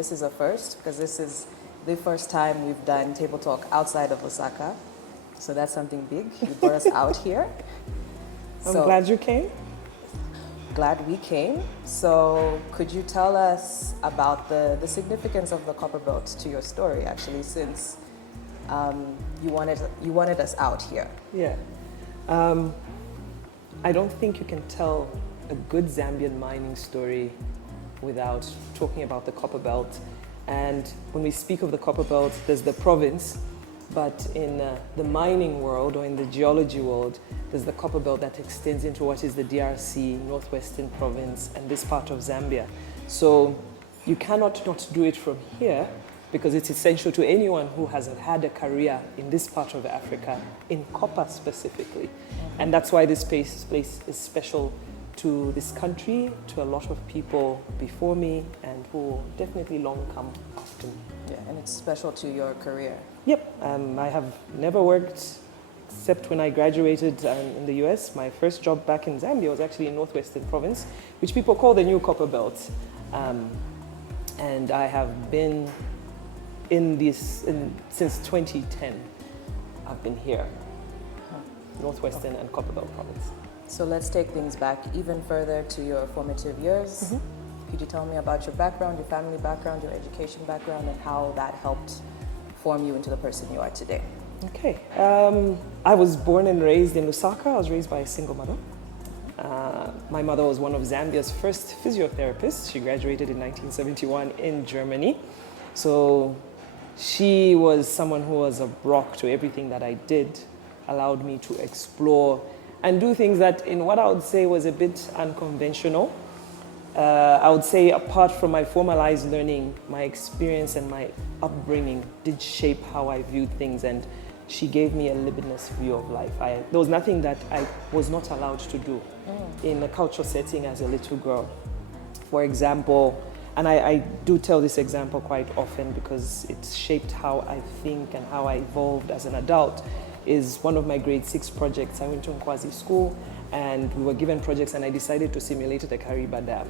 this is a first because this is the first time we've done Table Talk outside of Osaka. So that's something big. You brought us out here. I'm glad you came. Glad we came. So could you tell us about the significance of the Copper Belt to your story, actually, since you wanted us out here? Yeah. I don't think you can tell a good Zambian mining story without talking about the Copper Belt. And when we speak of the Copper Belt, there's the province, but in the mining world or in the geology world, there's the Copper Belt that extends into what is the DRC, Northwestern Province, and this part of Zambia. So you cannot not do it from here because it's essential to anyone who has had a career in this part of Africa, in copper specifically. And that's why this place is special to this country, to a lot of people before me, and who will definitely long come after me. Yeah, and it's special to your career. Yep, I have never worked except when I graduated in the US. My first job back in Zambia was actually in Northwestern Province, which people call the new Copper Belt. And I have been in this since 2010. I've been here, Northwestern and Copper Belt Province. So let's take things back even further to your formative years. Mm-hmm. Could you tell me about your background, your family background, your education background, and how that helped form you into the person you are today? Okay. I was born and raised in Lusaka. I was raised by a single mother. My mother was one of Zambia's first physiotherapists. She graduated in 1971 in Germany. So she was someone who was a rock to everything that I did, allowed me to explore and do things that in what I would say was a bit unconventional. I would say apart from my formalized learning, my experience and my upbringing did shape how I viewed things, and she gave me a libidinous view of life. There was nothing that I was not allowed to do in a cultural setting as a little girl. For example, and I do tell this example quite often because it shaped how I think and how I evolved as an adult, is one of my grade 6 projects. I went to Nkwazi school and we were given projects and I decided to simulate the Kariba Dam.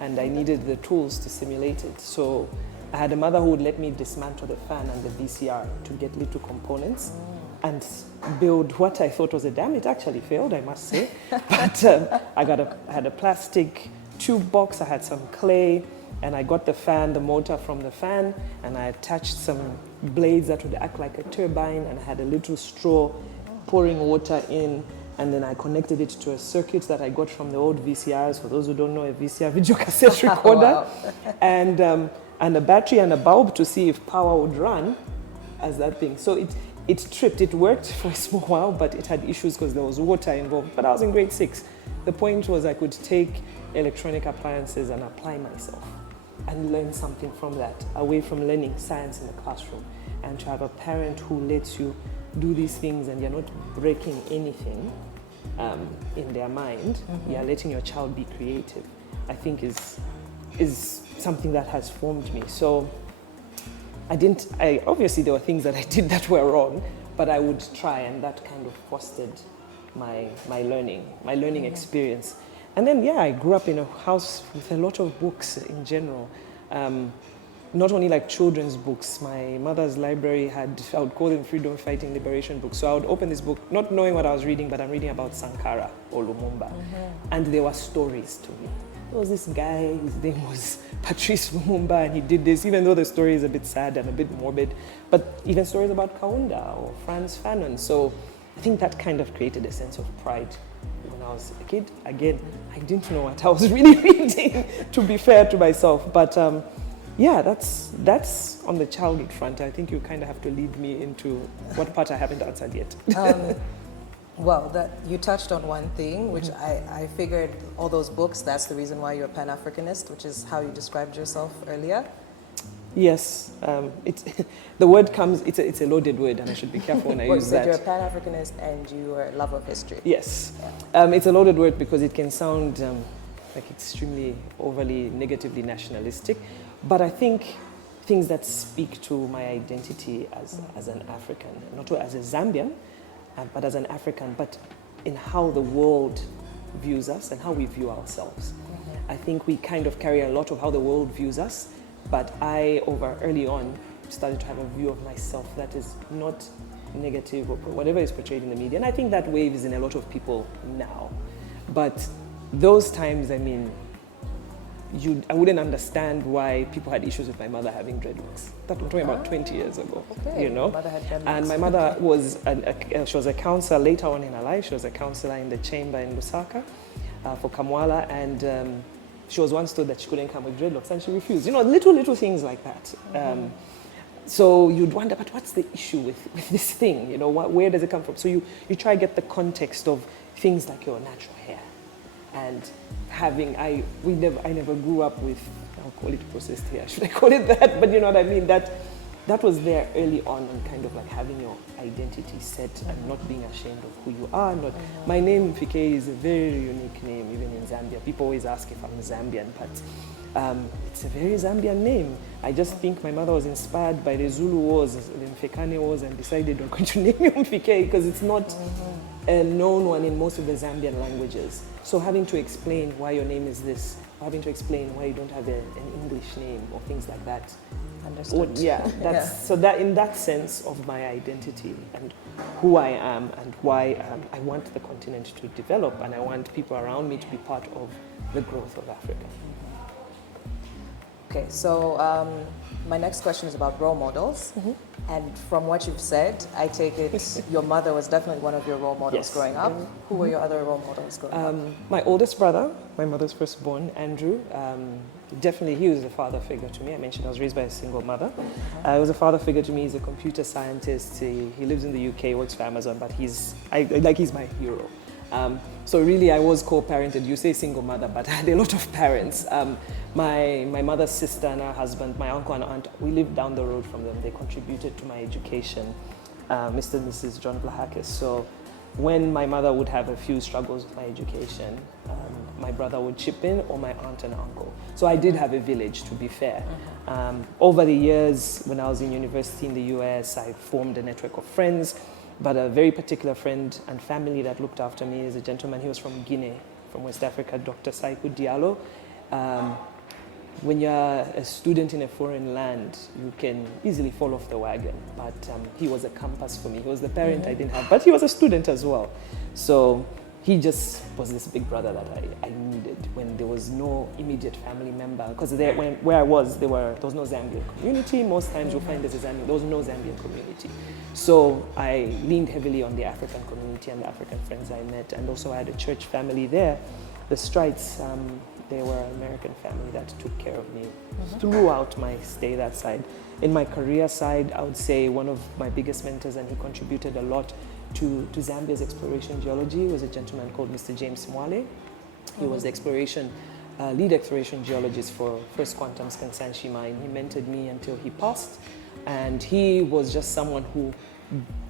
And I needed the tools to simulate it. So I had a mother who would let me dismantle the fan and the VCR to get little components and build what I thought was a dam. It actually failed, I must say. But I had a plastic tube box, I had some clay, and I got the fan, the motor from the fan, and I attached some blades that would act like a turbine, and I had a little straw pouring water in, and then I connected it to a circuit that I got from the old VCRs. For those who don't know, a VCR video cassette recorder, and a battery and a bulb to see if power would run as that thing. So it tripped. It worked for a small while, but it had issues because there was water involved. But I was in grade 6. The point was I could take electronic appliances and apply myself and learn something from that, away from learning science in the classroom, and to have a parent who lets you do these things and you're not breaking anything in their mind. You're letting your child be creative, I think is something that has formed me. So obviously there were things that I did that were wrong, but I would try, and that kind of fostered my learning experience. And then, I grew up in a house with a lot of books in general. Not only like children's books. My mother's library I would call them freedom fighting liberation books. So I would open this book, not knowing what I was reading, but I'm reading about Sankara or Lumumba. And there were stories to me. There was this guy, his name was Patrice Lumumba, and he did this, even though the story is a bit sad and a bit morbid, but even stories about Kaunda or Frantz Fanon. So I think that kind of created a sense of pride. When I was a kid, again, I didn't know what I was really reading, to be fair to myself. But that's on the childhood front. I think you kind of have to lead me into what part I haven't answered yet. Well, you touched on one thing, which I figured all those books, that's the reason why you're a Pan-Africanist, which is how you described yourself earlier. Yes, the word comes, it's a loaded word, and I should be careful when I use that. You're a Pan-Africanist and you are a lover of history. Yes. It's a loaded word because it can sound like extremely overly negatively nationalistic, but I think things that speak to my identity as an African, not as a Zambian, but as an African, but in how the world views us and how we view ourselves. I think we kind of carry a lot of how the world views us But early on, started to have a view of myself that is not negative or whatever is portrayed in the media. And I think that wave is in a lot of people now. But those times, I mean, I wouldn't understand why people had issues with my mother having dreadlocks. That was talking about 20 years ago, okay. you know. Mother had dreadlocks. And my mother was she was a counselor later on in her life. She was a counselor in the chamber in Lusaka for Kamwala, and she was once told that she couldn't come with dreadlocks, and she refused. You know, little things like that. So you'd wonder, but what's the issue with this thing? You know, where does it come from? So you try to get the context of things like your natural hair. And I never grew up with, I'll call it processed hair, should I call it that? But you know what I mean? That was there early on, and kind of like having your identity set and not being ashamed of who you are. My name, Mfikeyi, is a very unique name, even in Zambia. People always ask if I'm Zambian, but it's a very Zambian name. I just think my mother was inspired by the Zulu Wars, the Mfekane Wars, and decided we're going to name you Mfikeyi because it's not a known one in most of the Zambian languages. So having to explain why your name is this, having to explain why you don't have an English name or things like that. Understood. So that in that sense of my identity and who I am and why I want the continent to develop, and I want people around me to be part of the growth of Africa. Okay, so my next question is about role models. And from what you've said, I take it your mother was definitely one of your role models growing up. Who were your other role models growing up? My oldest brother, my mother's firstborn, Andrew. Definitely, he was a father figure to me. I mentioned I was raised by a single mother. He was a father figure to me. He's a computer scientist. He lives in the UK, works for Amazon, but he's my hero. So really, I was co-parented. You say single mother, but I had a lot of parents. My mother's sister and her husband, my uncle and aunt, we lived down the road from them. They contributed to my education, Mr. and Mrs. John Vlahakis. So when my mother would have a few struggles with my education, my brother would chip in, or my aunt and uncle. So I did have a village, to be fair. Over the years, when I was in university in the US, I formed a network of friends. But a very particular friend and family that looked after me is a gentleman. He was from Guinea, from West Africa, Dr. Saiku Diallo. When you're a student in a foreign land, you can easily fall off the wagon. But he was a compass for me. He was the parent I didn't have, but he was a student as well. So he just was this big brother that I needed when there was no immediate family member. Because where I was, there was no Zambian community. Most times you'll find there was no Zambian community. So I leaned heavily on the African community and the African friends I met. And also I had a church family there. The Strites, they were an American family that took care of me throughout my stay that side. In my career side, I would say one of my biggest mentors, and he contributed a lot to Zambia's exploration geology, was a gentleman called Mr. James Mwale. He was the lead exploration geologist for First Quantum's Kansanshi Mine. He mentored me until he passed, and he was just someone who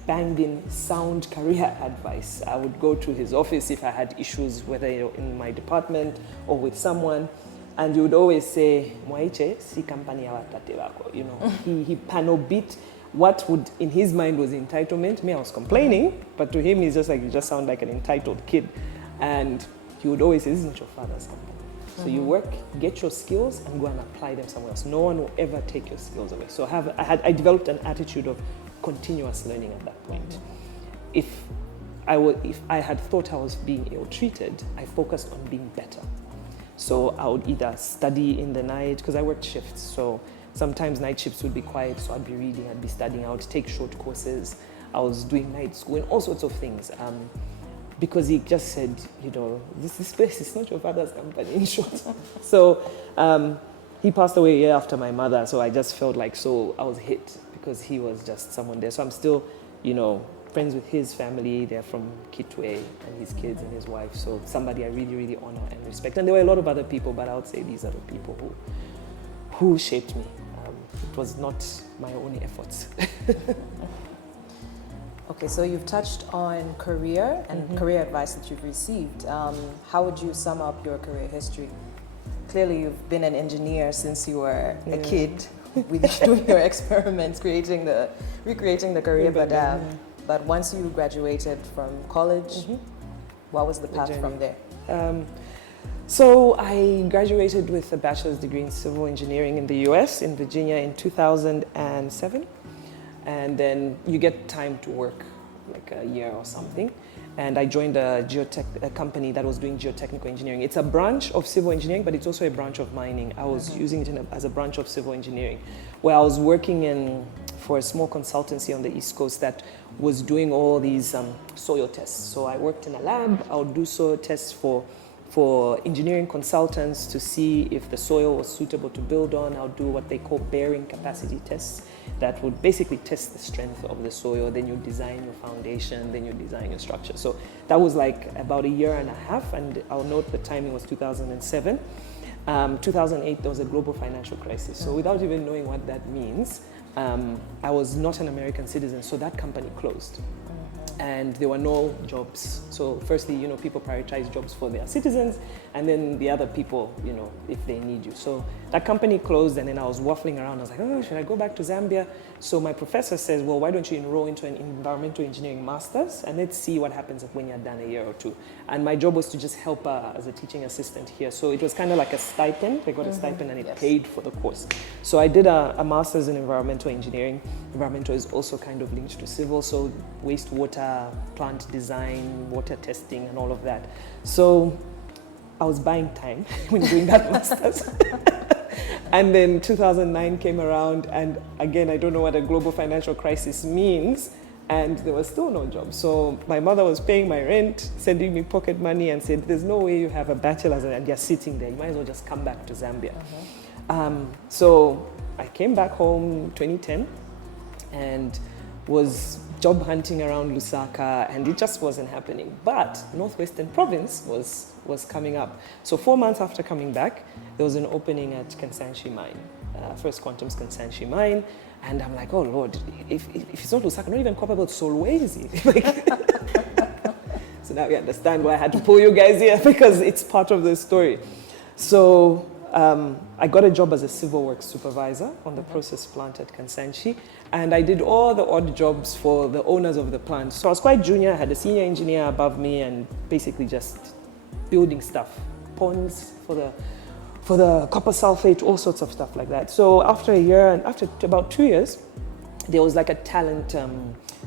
banged in sound career advice. I would go to his office if I had issues, whether in my department or with someone, and he would always say, "Mwaiche, si kampani ya watate wako." You know, he panel beat what would in his mind was entitlement. Me, I was complaining, but to him, he's just like, you just sound like an entitled kid. And he would always say, "This is not your father's company. So you work, get your skills, and go and apply them somewhere else. No one will ever take your skills away." So I developed an attitude of continuous learning at that point. If I had thought I was being ill-treated, I focused on being better. So I would either study in the night, because I worked shifts, so sometimes night shifts would be quiet, so I'd be reading, I'd be studying, I would take short courses. I was doing night school and all sorts of things. Because he just said, you know, this place is not your father's company, in short. So he passed away a year after my mother, so I just felt like, I was hit because he was just someone there. So I'm still, you know, friends with his family. They're from Kitwe, and his kids and his wife. So somebody I really, really honor and respect. And there were a lot of other people, but I would say these are the people who shaped me. It was not my own efforts. Okay, so you've touched on career and career advice that you've received. How would you sum up your career history? Clearly, you've been an engineer since you were a kid, with doing your experiments, recreating the career. But once you graduated from college, what was the path from there? So I graduated with a bachelor's degree in civil engineering in the US, in Virginia, in 2007. And then you get time to work, like a year or something. And I joined a company that was doing geotechnical engineering. It's a branch of civil engineering, but it's also a branch of mining. I was using it as a branch of civil engineering, where I was working for a small consultancy on the East Coast that was doing all these soil tests. So I worked in a lab. I would do soil tests for engineering consultants to see if the soil was suitable to build on. I'll do what they call bearing capacity tests that would basically test the strength of the soil. Then you design your foundation, then you design your structure. So that was like about a year and a half, and I'll note the timing was 2007. 2008, there was a global financial crisis. So without even knowing what that means, I was not an American citizen, so that company closed. And there were no jobs. So firstly, people prioritize jobs for their citizens, and then the other people, if they need you. So that company closed, and then I was waffling around. I was like, oh, should I go back to Zambia? So my professor says, well, why don't you enroll into an environmental engineering master's, and let's see what happens when you're done a year or two. And my job was to just help as a teaching assistant here. So it was kind of like a stipend. I got a stipend, and it paid for the course. So I did a master's in environmental engineering. Environmental is also kind of linked to civil, so wastewater, plant design, water testing, and all of that. So I was buying time when doing that master's. And then 2009 came around, and again, I don't know what a global financial crisis means, and there was still no job. So my mother was paying my rent, sending me pocket money, and said, there's no way you have a bachelor's and you're sitting there. You might as well just come back to Zambia. So I came back home 2010 and was job hunting around Lusaka, and it just wasn't happening. But Northwestern Province was coming up. So 4 months after coming back, there was an opening at Kansanshi Mine, First Quantum's Kansanshi Mine, and I'm like, oh Lord, if it's not Lusaka, not even Kobold Solwezi. So now we understand why I had to pull you guys here, because it's part of the story. So I got a job as a civil works supervisor on the process plant at Kansanshi, and I did all the odd jobs for the owners of the plant. So I was quite junior, I had a senior engineer above me, and basically just building stuff, ponds for the copper sulfate, all sorts of stuff like that. So after a year, and after about 2 years, there was like a talent,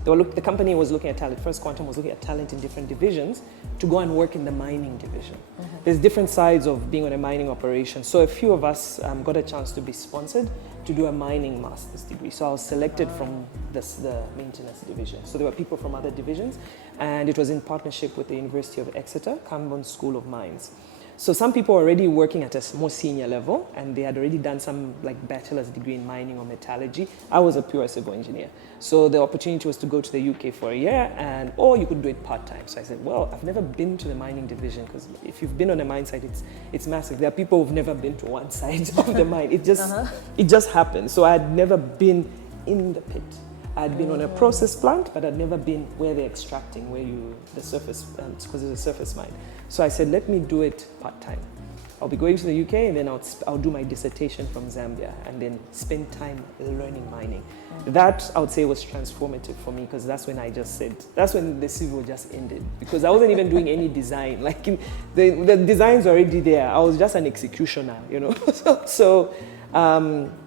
the company was looking at talent, First Quantum was looking at talent in different divisions to go and work in the mining division. There's different sides of being on a mining operation. So a few of us got a chance to be sponsored to do a mining master's degree. So I was selected from the maintenance division. So there were people from other divisions, and it was in partnership with the University of Exeter, Cambon School of Mines. So some people were already working at a more senior level, and they had already done some like bachelor's degree in mining or metallurgy. I was a pure civil engineer. So the opportunity was to go to the UK for a year, or you could do it part-time. So I said, well, I've never been to the mining division, because if you've been on a mine site, it's massive. There are people who've never been to one side of the mine. It just happened. So I had never been in the pit. I'd been on a process plant, but I'd never been where they're extracting, the surface, because it's a surface mine. So I said, let me do it part-time. I'll be going to the UK, and then I'll do my dissertation from Zambia, and then spend time learning mining. That, I would say, was transformative for me, because that's when that's when the civil just ended, because I wasn't even doing any design. Like the design's already there. I was just an executioner, So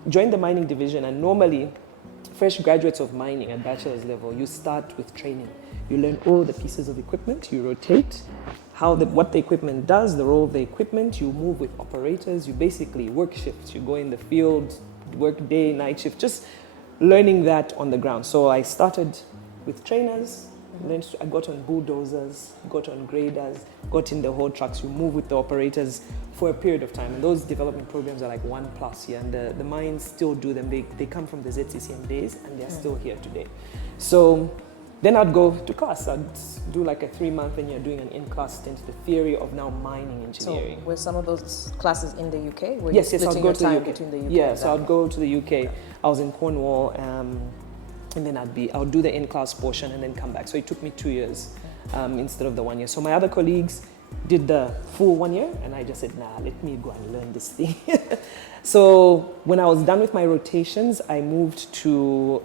joined the mining division, and normally, fresh graduates of mining at bachelor's level, you start with training. You learn all the pieces of equipment, you rotate, what the equipment does, the role of the equipment, you move with operators, you basically work shifts, you go in the field, work day, night shift, just learning that on the ground. So I started with trainers, I got on bulldozers, got on graders, got in the whole trucks, you move with the operators for a period of time. And those development programs are like 1+ year, and the mines still do them. They come from the ZCCM days, and they're still here today. So then I'd go to class. I'd do like a 3-month, and you're doing an in-class stint, the theory of now mining engineering. So were some of those classes in the UK? Were yes, you I'd splitting go your to the time UK. between the UK Yeah, and so I'd Zambia? go to the UK. I was in Cornwall, and then I'll do the in-class portion and then come back. So it took me 2 years instead of the 1 year. So my other colleagues did the full 1 year, and I just said, nah, let me go and learn this thing. So when I was done with my rotations, I moved to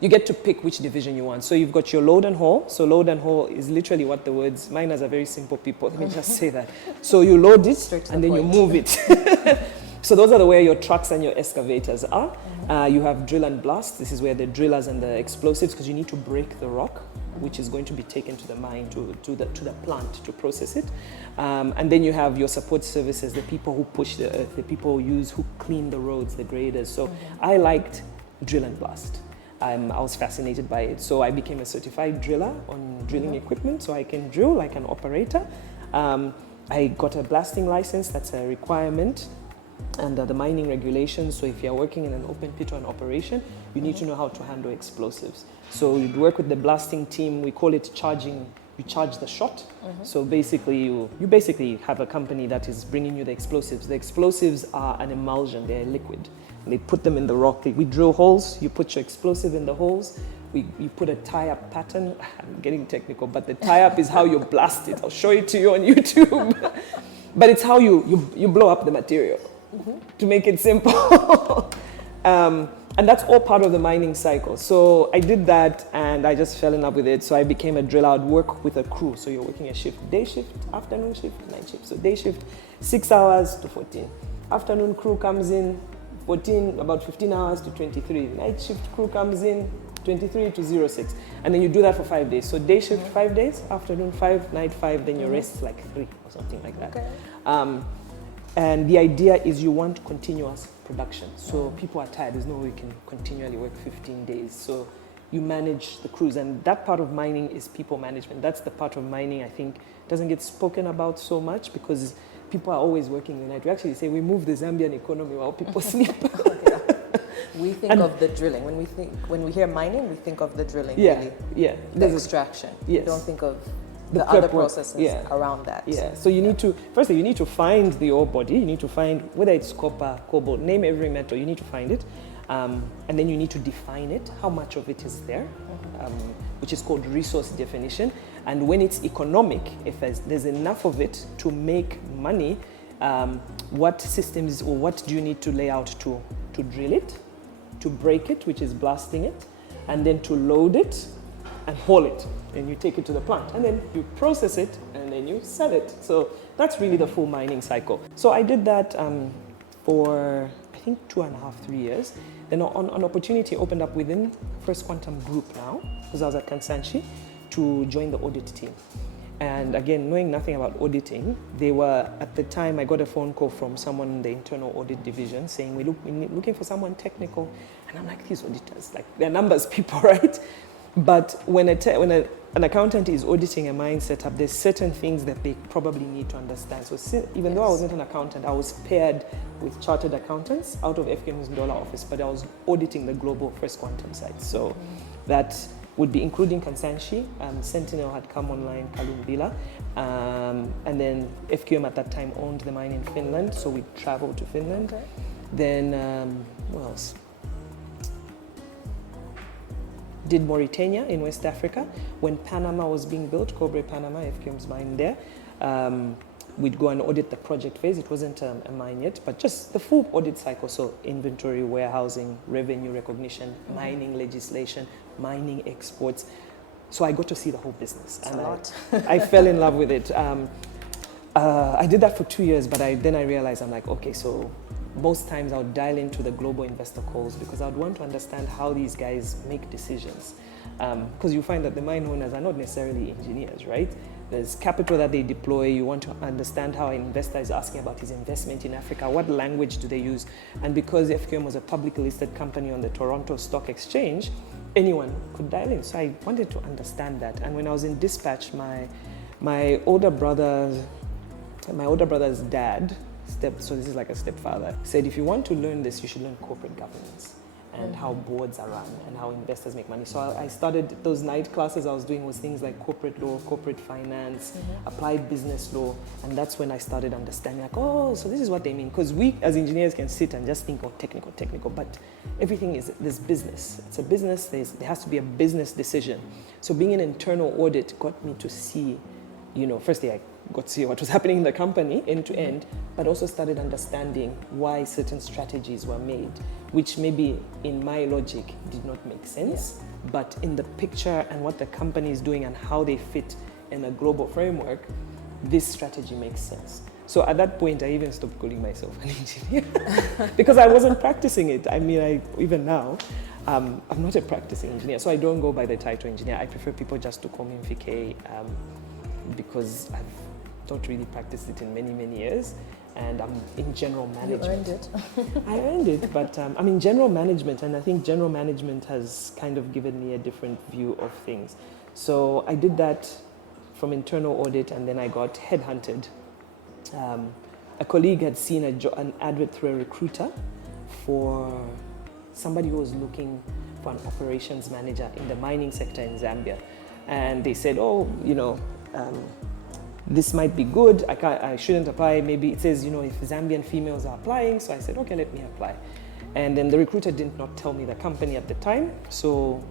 you get to pick which division you want. So you've got your load and haul. So load and haul is literally what the words, miners are very simple people. Let me just say that. So you load it and then you move it. So those are where your trucks and your excavators are. You have drill and blast. This is where the drillers and the explosives, because you need to break the rock, which is going to be taken to the mine, to the plant to process it. And then you have your support services, the people who push the earth, the people who clean the roads, the graders. So I liked drill and blast. I was fascinated by it. So I became a certified driller on drilling equipment, so I can drill like an operator. I got a blasting license, that's a requirement under the mining regulations. So if you're working in an open pit or an operation, you need to know how to handle explosives. So you'd work with the blasting team, we call it charging, you charge the shot. So basically you basically have a company that is bringing you the explosives. The explosives are an emulsion, they're liquid. And they put them in the rock. We drill holes, you put your explosive in the holes, you put a tie-up pattern. I'm getting technical, but the tie-up is how you blast it. I'll show it to you on YouTube. But it's how you blow up the material, to make it simple. And that's all part of the mining cycle. So I did that and I just fell in love with it. So I became a driller. I'd work with a crew. So you're working a shift, day shift, afternoon shift, night shift. So day shift, 6 hours to 14. Afternoon crew comes in, 14, about 15 hours to 23. Night shift crew comes in, 23 to 06. And then you do that for 5 days. So day shift 5 days, afternoon 5, night 5, then your rest like 3 or something like that. Okay. And the idea is you want continuous production. So people are tired. There's no way you can continually work 15 days. So you manage the crews. And that part of mining is people management. That's the part of mining I think doesn't get spoken about so much because people are always working the night. We actually say we move the Zambian economy while people sleep. We think of the drilling. When we hear mining, we think of the drilling, really. Yeah. The extraction. Yes. We don't think of the other processes around that. Yeah, so you need to, firstly, you need to find the ore body. You need to find whether it's copper, cobalt, name every metal, you need to find it. And then you need to define it, how much of it is there, which is called resource definition. And when it's economic, if there's enough of it to make money, what systems or what do you need to lay out to drill it, to break it, which is blasting it, and then to load it and haul it. And you take it to the plant and then you process it and then you sell it. So that's really the full mining cycle. So I did that for I think 2.5, 3 years. Then an opportunity opened up within First Quantum Group now, because I was at Kansanshi, to join the audit team. And again, knowing nothing about auditing, they were, at the time, I got a phone call from someone in the internal audit division saying, we're looking for someone technical. And I'm like, these auditors, like, they're numbers people, right? But when an accountant is auditing a mine setup, there's certain things that they probably need to understand. So even though I wasn't an accountant, I was paired with chartered accountants out of FKM's dollar office, but I was auditing the global First Quantum site. So that would be including Kansanshi, Sentinel had come online, Kalumbila, and then FQM at that time owned the mine in Finland, so we traveled to Finland. Okay. Then, what else? Did Mauritania in West Africa. When Panama was being built, Cobre Panama, FQM's mine there, we'd go and audit the project phase. It wasn't a mine yet, but just the full audit cycle. So inventory, warehousing, revenue recognition, mining legislation, mining exports. So I got to see the whole business. That's a lot. I fell in love with it. I did that for 2 years, but then I realized, I'm like, okay, so most times I would dial into the global investor calls because I would want to understand how these guys make decisions. Because you find that the mine owners are not necessarily engineers, right? There's capital that they deploy. You want to understand how an investor is asking about his investment in Africa. What language do they use? And because FQM was a publicly listed company on the Toronto Stock Exchange, anyone could dial in. So I wanted to understand that. And when I was in dispatch, my older brother's dad, so this is like a stepfather, said if you want to learn this, you should learn corporate governance and how boards are run and how investors make money. So I started those night classes I was doing was things like corporate law, corporate finance, applied business law, and that's when I started understanding like, oh, so this is what they mean. Because we as engineers can sit and just think, oh, technical, but everything is, there's business. It's a business, there has to be a business decision. So being an internal audit got me to see, firstly I got to see what was happening in the company end to end, but also started understanding why certain strategies were made, which maybe in my logic did not make sense. but in the picture and what the company is doing and how they fit in a global framework, this strategy makes sense. So at that point, I even stopped calling myself an engineer because I wasn't practicing it. I mean, even now, I'm not a practicing engineer, so I don't go by the title engineer. I prefer people just to call me Mfikeyi because I've not really practiced it in many, many years. And I'm in general management. You earned it. I earned it, but I'm in general management, and I think general management has kind of given me a different view of things. So I did that from internal audit, and then I got headhunted. A colleague had seen an advert through a recruiter for somebody who was looking for an operations manager in the mining sector in Zambia. And they said, oh, this might be good. I shouldn't apply. Maybe it says, if Zambian females are applying. So I said, okay, let me apply. And then the recruiter did not tell me the company at the time. So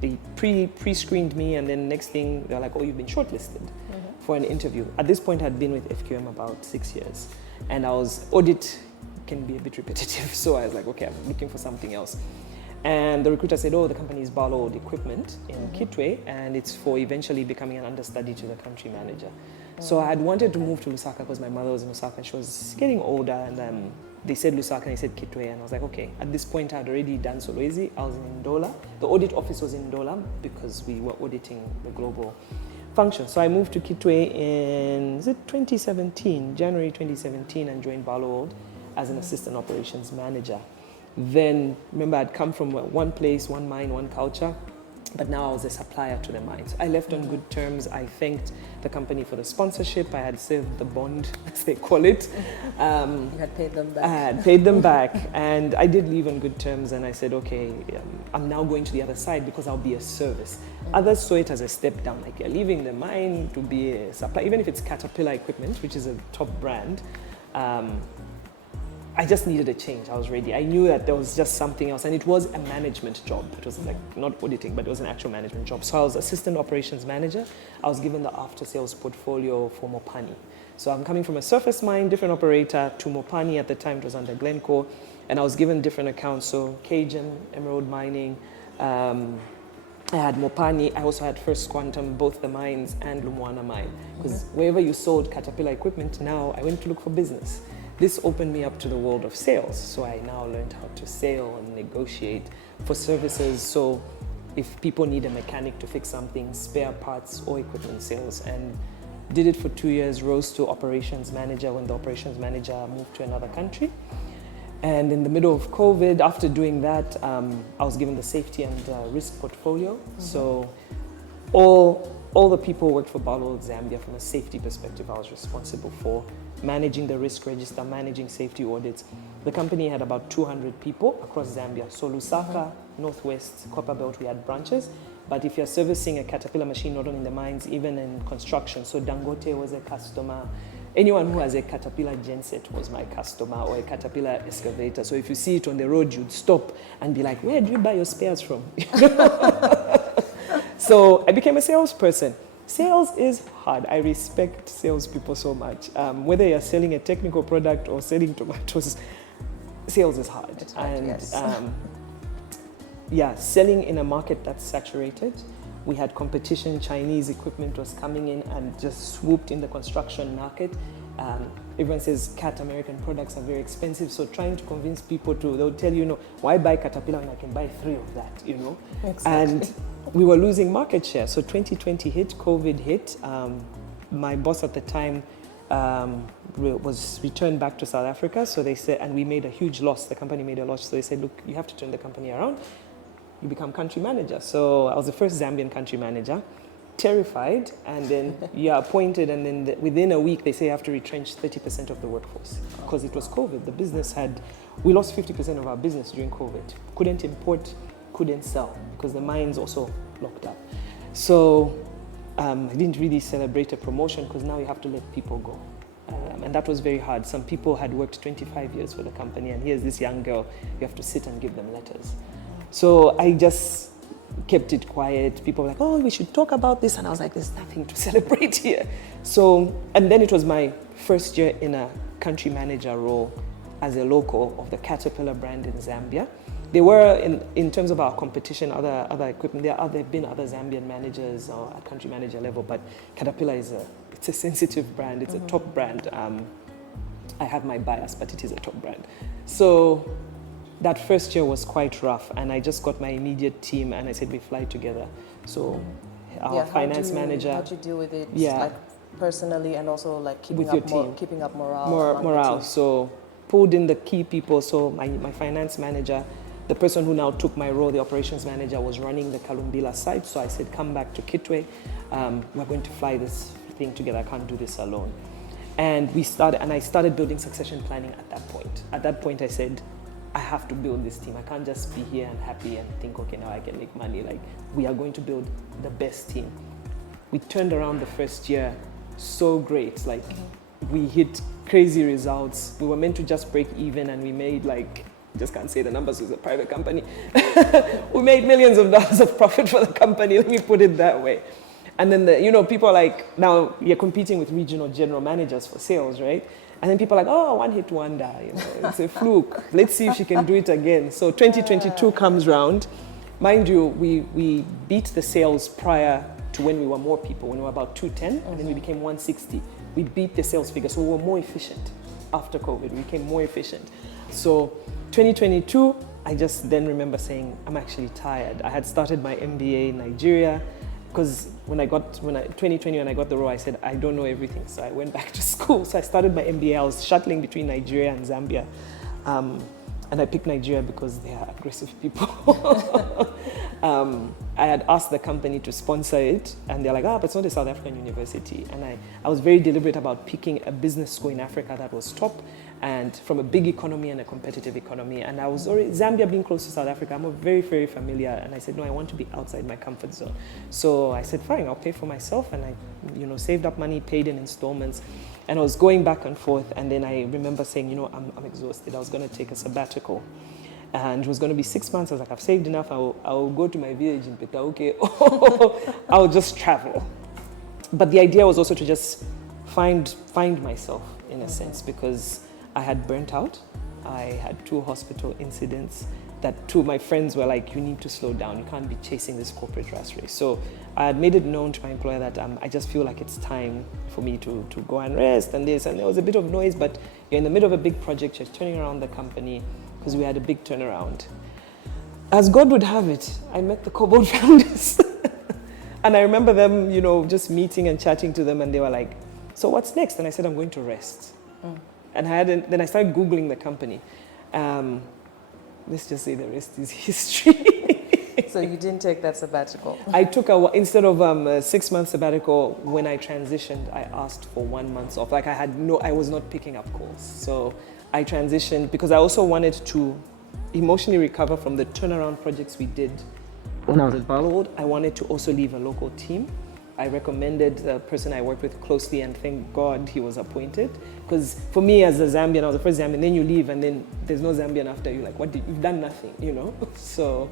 they pre-screened me, and then next thing they're like, oh, you've been shortlisted for an interview. At this point, I'd been with FQM about 6 years, and audit can be a bit repetitive. So I was like, okay, I'm looking for something else. And the recruiter said, oh, the company is Barloworld Equipment in Kitwe, and it's for eventually becoming an understudy to the country manager. So I had wanted to move to Lusaka because my mother was in Lusaka and she was getting older, and they said Lusaka and I said Kitwe, and I was like, okay. At this point, I had already done Solwezi. I was in Ndola. The audit office was in Ndola because we were auditing the global function. So I moved to Kitwe in, 2017, January 2017, and joined Barloworld as an assistant operations manager. Then, remember, I'd come from one place, one mine, one culture, but now I was a supplier to the mines. I left on good terms. I thanked the company for the sponsorship. I had served the bond, as they call it. You had paid them back. I had paid them back, and I did leave on good terms, and I said, okay, I'm now going to the other side because I'll be a service. Others saw it as a step down, like you're leaving the mine to be a supplier, even if it's Caterpillar Equipment, which is a top brand. I just needed a change. I was ready. I knew that there was just something else, and it was a management job. It was like not auditing, but it was an actual management job. So I was assistant operations manager. I was given the after sales portfolio for Mopani. So I'm coming from a surface mine, different operator, to Mopani. At the time it was under Glencore, and I was given different accounts. So Cajun, Emerald Mining, I had Mopani. I also had First Quantum, both the mines and Lumwana mine. Because wherever you sold Caterpillar equipment, now I went to look for business. This opened me up to the world of sales. So I now learned how to sell and negotiate for services. So if people need a mechanic to fix something, spare parts or equipment sales, and did it for 2 years, rose to operations manager when the operations manager moved to another country. And in the middle of COVID, after doing that, I was given the safety and risk portfolio. So all the people who worked for Barloworld Zambia from a safety perspective, I was responsible for managing the risk register, managing safety audits. The company had about 200 people across Zambia. So Lusaka, Northwest, Copperbelt, we had branches. But if you're servicing a Caterpillar machine, not only in the mines, even in construction, so Dangote was a customer. Anyone who has a Caterpillar genset was my customer, or a Caterpillar excavator. So if you see it on the road, you'd stop and be like, where do you buy your spares from? So I became a salesperson. Sales is hard. I respect salespeople so much. Whether you're selling a technical product or selling tomatoes, sales is hard. It's hard, yes. Selling in a market that's saturated. We had competition. Chinese equipment was coming in and just swooped in the construction market. Everyone says American products are very expensive. So trying to convince people they'll tell you, why buy Caterpillar when I can buy 3 of that, Exactly. And we were losing market share. So 2020 hit, COVID hit. My boss at the time was returned back to South Africa. So they said, and we made a huge loss. The company made a loss. So they said, look, you have to turn the company around. You become country manager. So I was the first Zambian country manager, terrified, and then you're appointed, and then within a week they say you have to retrench 30% of the workforce because it was COVID. The business we lost 50% of our business during COVID. Couldn't import, couldn't sell because the mines also locked up. So I didn't really celebrate a promotion because now you have to let people go. And that was very hard. Some people had worked 25 years for the company, and here's this young girl, you have to sit and give them letters. So I just kept it quiet. People were like, oh, we should talk about this. And I was like, there's nothing to celebrate here. So, and then it was my first year in a country manager role as a local of the Caterpillar brand in Zambia. there were, in terms of our competition, other equipment, there have been other Zambian managers or at country manager level, but Caterpillar it's a sensitive brand, it's a top brand. I have my bias, but it is a top brand. So that first year was quite rough, and I just got my immediate team, and I said we fly together. So our finance manager. How'd you deal with it? Yeah. Like personally, and also like keeping up morale. Morale. So pulled in the key people. So my finance manager, the person who now took my role, the operations manager, was running the Kalumbila site. So I said, come back to Kitwe. We're going to fly this thing together. I can't do this alone. And I started building succession planning at that point. At that point, I said, I have to build this team. I can't just be here and happy and think, okay, now I can make money. Like, we are going to build the best team. We turned around the first year so great. Like, we hit crazy results. We were meant to just break even, and we made just can't say the numbers, it was a private company. We made millions of dollars of profit for the company, let me put it that way. And then people are like, now you're competing with regional general managers for sales, right? And then people are like, oh, one hit wonder, it's a fluke. Let's see if she can do it again. So 2022 comes round. Mind you, we beat the sales prior to when we were more people, when we were about 210, and then we became 160. We beat the sales figure, so we were more efficient. After COVID, we became more efficient. So 2022, I just then remember saying, I'm actually tired. I had started my MBA in Nigeria, because 2020, when I got the role, I said, I don't know everything. So I went back to school. So I started my MBA. I was shuttling between Nigeria and Zambia. And I picked Nigeria because they are aggressive people. I had asked the company to sponsor it, and they're like, but it's not a South African university. And I was very deliberate about picking a business school in Africa that was top, and from a big economy and a competitive economy. And I was already, Zambia being close to South Africa, I'm very, very familiar. And I said, no, I want to be outside my comfort zone. So I said, fine, I'll pay for myself. And I saved up money, paid in installments. And I was going back and forth. And then I remember saying, I'm exhausted. I was going to take a sabbatical. And it was going to be 6 months. I was like, I've saved enough. I'll go to my village in Petauke. I'll just travel. But the idea was also to just find myself, in a sense, because I had burnt out. I had 2 hospital incidents that 2 of my friends were like, you need to slow down. You can't be chasing this corporate rat race. So I had made it known to my employer that I just feel like it's time for me to go and rest and this. And there was a bit of noise, but you're in the middle of a big project. You're turning around the company because we had a big turnaround. As God would have it, I met the Kobold founders. And I remember them, just meeting and chatting to them. And they were like, so what's next? And I said, I'm going to rest. And then I started Googling the company. Let's just say the rest is history. So you didn't take that sabbatical? I took instead of a 6-month sabbatical, when I transitioned, I asked for 1 month off. Like I was not picking up calls. So I transitioned because I also wanted to emotionally recover from the turnaround projects we did when I was at Barloworld. I wanted to also leave a local team. I recommended the person I worked with closely, and thank God he was appointed. Because for me as a Zambian, I was the first Zambian, then you leave and then there's no Zambian after you. Like, you've done nothing, So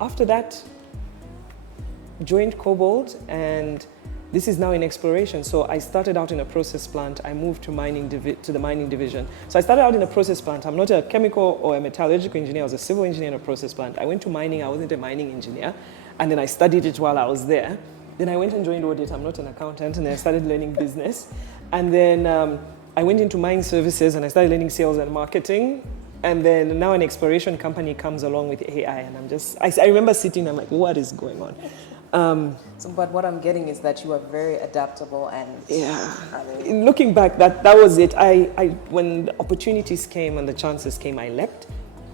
after that, joined Kobold, and this is now in exploration. So I started out in a process plant. I moved to the mining division. So I started out in a process plant. I'm not a chemical or a metallurgical engineer. I was a civil engineer in a process plant. I went to mining. I wasn't a mining engineer. And then I studied it while I was there. Then I went and joined audit. I'm not an accountant. And then I started learning business. And then I went into mine services and I started learning sales and marketing. And then now an exploration company comes along with AI. And I remember sitting, I'm like, what is going on? But what I'm getting is that you are very adaptable and... Yeah. Looking back, that was it. When the opportunities came and the chances came, I leapt.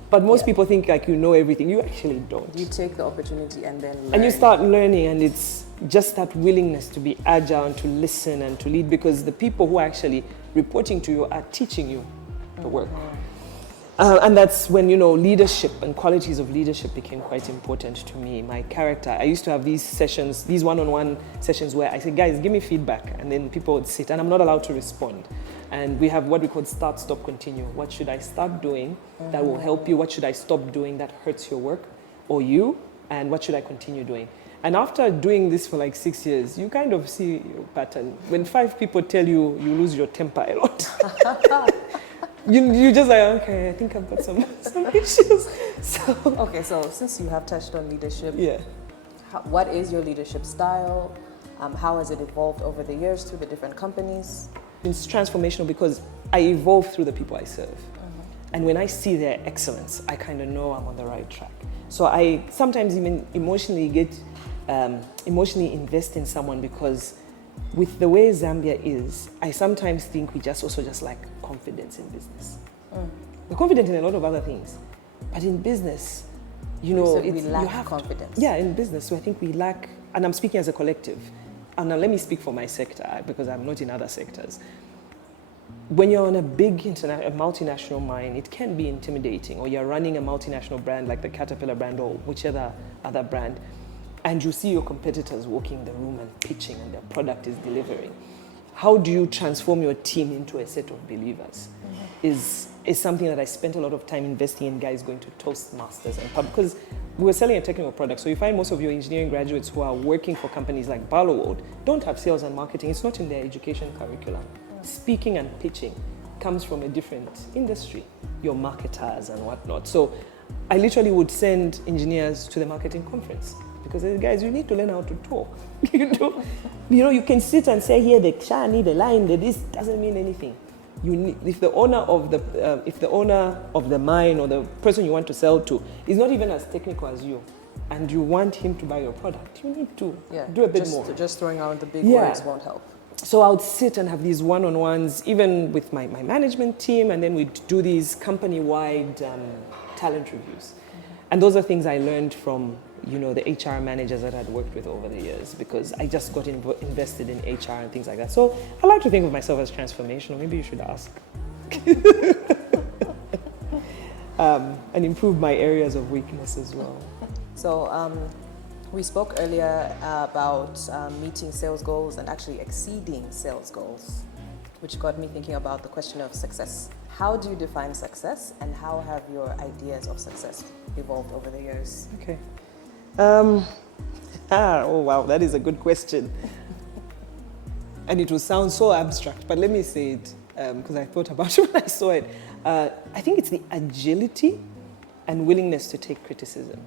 But most people think like you know everything. You actually don't. You take the opportunity and then learn. And you start learning, and it's just that willingness to be agile and to listen and to lead, because the people who are actually reporting to you are teaching you the work. And that's when, leadership and qualities of leadership became quite important to me. My character. I used to have these sessions, these one-on-one sessions where I said, guys, give me feedback. And then people would sit, and I'm not allowed to respond. And we have what we call start, stop, continue. What should I start doing that will help you? What should I stop doing that hurts your work or you? And what should I continue doing? And after doing this for like 6 years, you kind of see your pattern. When 5 people tell you, you lose your temper a lot. You just like, okay, I think I've got some issues. So Okay, so since you have touched on leadership, yeah. what is your leadership style? How has it evolved over the years through the different companies? It's transformational because I evolve through the people I serve. And when I see their excellence, I kind of know I'm on the right track. So I sometimes even emotionally invest in someone because with the way Zambia is, I sometimes think we also just lack confidence in business. We're confident in a lot of other things, but in business, you know, we lack confidence. Yeah, in business, so I think we lack, and I'm speaking as a collective. And now let me speak for my sector because I'm not in other sectors. When you're on a big a multinational mine, it can be intimidating, or you're running a multinational brand like the Caterpillar brand or whichever other brand, and you see your competitors walking the room and pitching and their product is delivering. How do you transform your team into a set of believers? Is something that I spent a lot of time investing in, guys going to Toastmasters and because we were selling a technical product. So you find most of your engineering graduates who are working for companies like Barloworld don't have sales and marketing. It's not in their education curriculum. Speaking and pitching comes from a different industry, your marketers and whatnot. So I literally would send engineers to the marketing conference because guys, you need to learn how to talk. You can sit and say here the shiny, the line, the this doesn't mean anything. If the owner of the mine or the person you want to sell to is not even as technical as you, and you want him to buy your product, you need to do a bit more. Just throwing out the big words won't help. So I would sit and have these one-on-ones, even with my management team, and then we'd do these company-wide talent reviews. And those are things I learned from, the HR managers that I'd worked with over the years, because I just got invested in HR and things like that. So I like to think of myself as transformational. Maybe you should ask. And improve my areas of weakness as well. So we spoke earlier about meeting sales goals and actually exceeding sales goals, which got me thinking about the question of success. How do you define success, and how have your ideas of success evolved over the years? Okay. Oh wow, that is a good question. And it will sound so abstract, but let me say it because I thought about it when I saw it. I think it's the agility and willingness to take criticism.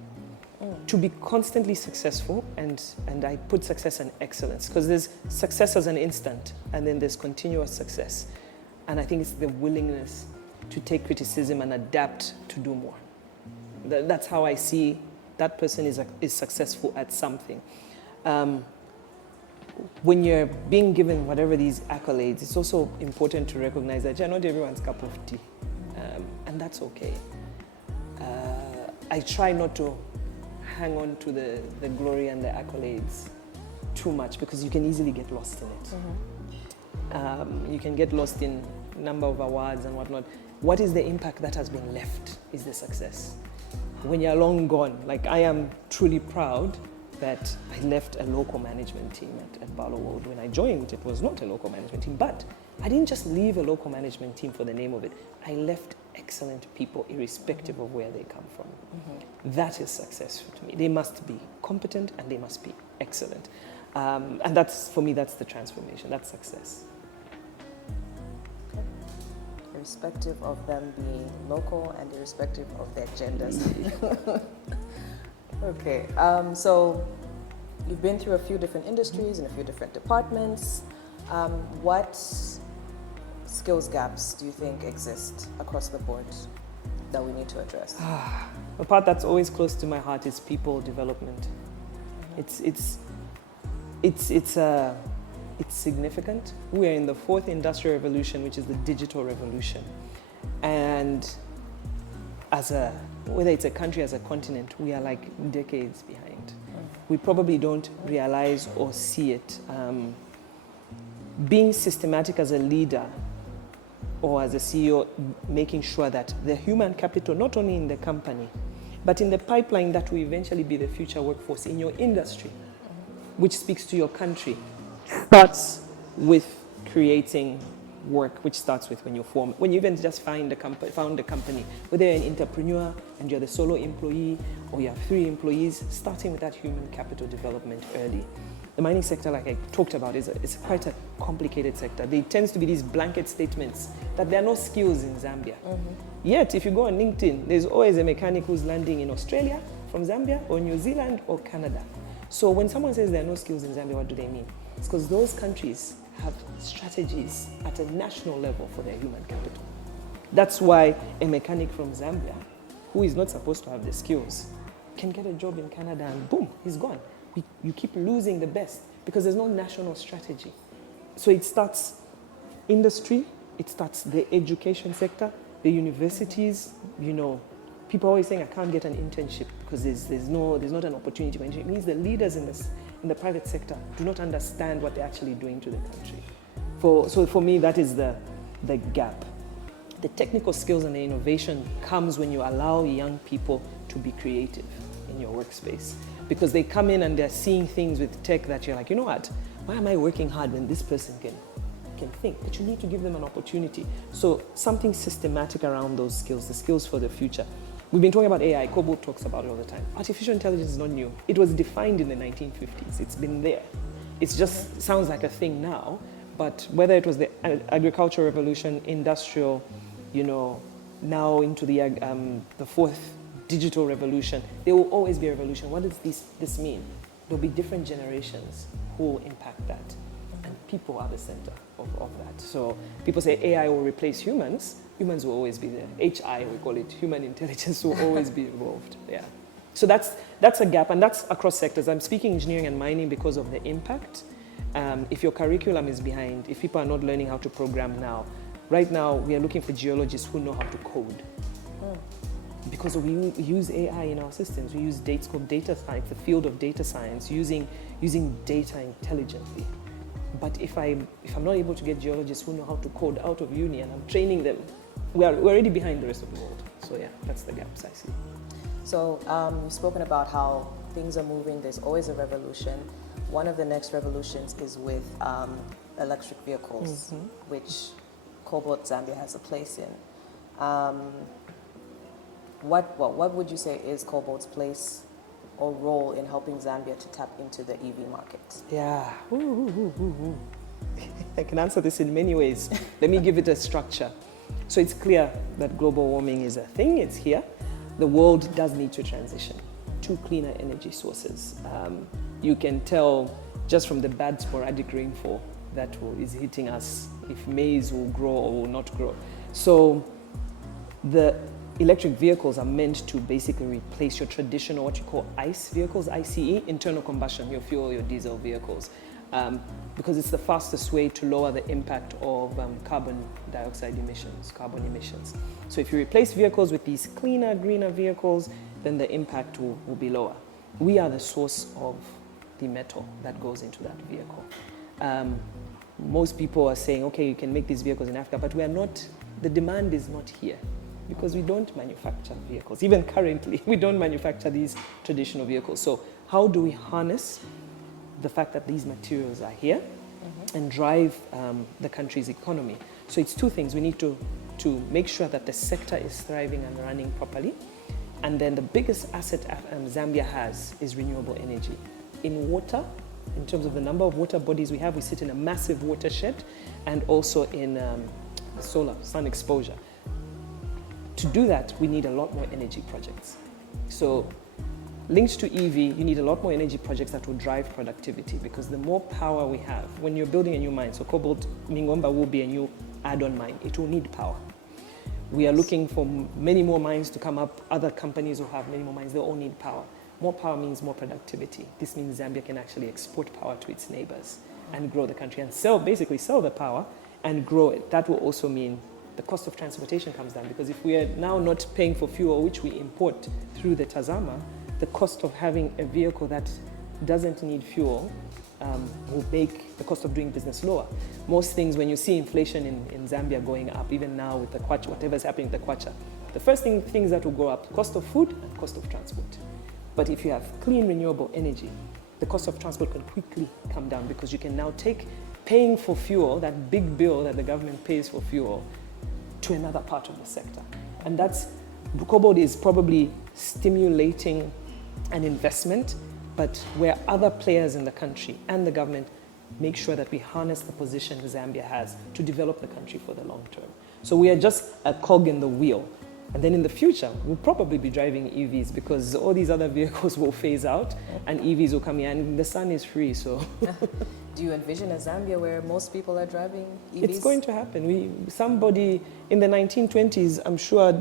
To be constantly successful, and I put success and excellence, because there's success as an instant, and then there's continuous success. And I think it's the willingness to take criticism and adapt to do more. That's how I see that person is successful at something. When you're being given whatever these accolades, it's also important to recognize that you're not everyone's cup of tea, and that's okay. I try not to hang on to the glory and the accolades too much, because you can easily get lost in it. You can get lost in number of awards and whatnot. What is the impact that has been left is the success. When you're long gone, like I am truly proud that I left a local management team at Barloworld. When I joined, it was not a local management team, but I didn't just leave a local management team for the name of it. I left excellent people irrespective of where they come from. That is success to me. They must be competent and they must be excellent. And that's, for me, that's the transformation, that's success. Irrespective of them being local and irrespective of their genders. Okay, so you've been through a few different industries and a few different departments. What skills gaps do you think exist across the board that we need to address? The part that's always close to my heart is people development. It's significant. We are in the fourth industrial revolution, which is the digital revolution. And whether it's a country, as a continent, we are like decades behind. We probably don't realize or see it. Being systematic as a leader or as a CEO, making sure that the human capital, not only in the company, but in the pipeline that will eventually be the future workforce in your industry, which speaks to your country, starts with creating work, which starts with when you even just found a company, whether you're an entrepreneur and you're the solo employee or you have 3 employees, starting with that human capital development early. The mining sector, like I talked about, is quite a complicated sector. There tends to be these blanket statements that there are no skills in Zambia. Yet, if you go on LinkedIn, there's always a mechanic who's landing in Australia, from Zambia, or New Zealand, or Canada. So when someone says there are no skills in Zambia, what do they mean? It's because those countries have strategies at a national level for their human capital. That's why a mechanic from Zambia, who is not supposed to have the skills, can get a job in Canada and boom, he's gone. You keep losing the best because there's no national strategy. So it starts industry, it starts the education sector, the universities, people are always saying, I can't get an internship because there's not an opportunity for internship. It means the leaders in the private sector do not understand what they're actually doing to the country. So for me, that is the gap. The technical skills and the innovation comes when you allow young people to be creative in your workspace. Because they come in and they're seeing things with tech that you're like, you know what, why am I working hard when this person can think? But you need to give them an opportunity. So something systematic around those skills, the skills for the future. We've been talking about AI, Kobold talks about it all the time. Artificial intelligence is not new. It was defined in the 1950s, it's been there. It just sounds like a thing now, but whether it was the agricultural revolution, industrial, now into the fourth digital revolution, there will always be a revolution. What does this mean? There'll be different generations who will impact that. And people are the center of that. So people say AI will replace humans. Humans will always be there. HI, we call it, human intelligence will always be involved. Yeah. So that's a gap, and that's across sectors. I'm speaking engineering and mining because of the impact. If your curriculum is behind, if people are not learning how to program now, right now we are looking for geologists who know how to code. Because we use AI in our systems. We use it's called data science, the field of data science, using data intelligently. But if I'm not able to get geologists who know how to code out of uni and I'm training them, we're already behind the rest of the world. So yeah, that's the gaps I see. So you've spoken about how things are moving. There's always a revolution. One of the next revolutions is with electric vehicles, which Kobold Zambia has a place in. What would you say is Kobold's place or role in helping Zambia to tap into the EV market? Yeah, I can answer this in many ways. Let me give it a structure. So it's clear that global warming is a thing, it's here. The world does need to transition to cleaner energy sources. You can tell just from the bad sporadic rainfall that is hitting us if maize will grow or will not grow. So the electric vehicles are meant to basically replace your traditional, what you call ICE vehicles, ICE, internal combustion, your fuel, your diesel vehicles, because it's the fastest way to lower the impact of carbon dioxide emissions, carbon emissions. So if you replace vehicles with these cleaner, greener vehicles, then the impact will be lower. We are the source of the metal that goes into that vehicle. Most people are saying, okay, you can make these vehicles in Africa, but we are not, the demand is not here. Because we don't manufacture vehicles. Even currently, we don't manufacture these traditional vehicles. So how do we harness the fact that these materials are here and drive the country's economy? So it's two things. We need to make sure that the sector is thriving and running properly. And then the biggest asset Zambia has is renewable energy. In water, in terms of the number of water bodies we have, we sit in a massive watershed, and also in solar, sun exposure. To do that, we need a lot more energy projects. So linked to EV, you need a lot more energy projects that will drive productivity, because the more power we have, when you're building a new mine, so Kobold Mingomba will be a new add-on mine, it will need power. We are looking for many more mines to come up. Other companies will have many more mines, they all need power. More power means more productivity. This means Zambia can actually export power to its neighbors and grow the country and basically sell the power and grow it. That will also mean the cost of transportation comes down, because if we are now not paying for fuel, which we import through the Tazama, the cost of having a vehicle that doesn't need fuel will make the cost of doing business lower. Most things, when you see inflation in Zambia going up, even now with the kwacha, whatever's happening with the kwacha, the first things that will go up, cost of food and cost of transport. But if you have clean, renewable energy, the cost of transport can quickly come down, because you can now take paying for fuel, that big bill that the government pays for fuel, to another part of the sector. And that's, Kobold is probably stimulating an investment, but where other players in the country and the government make sure that we harness the position Zambia has to develop the country for the long term. So we are just a cog in the wheel. And then in the future, we'll probably be driving EVs because all these other vehicles will phase out and EVs will come in, and the sun is free, so. Do you envision a Zambia where most people are driving EVs? It's going to happen. Somebody in the 1920s, I'm sure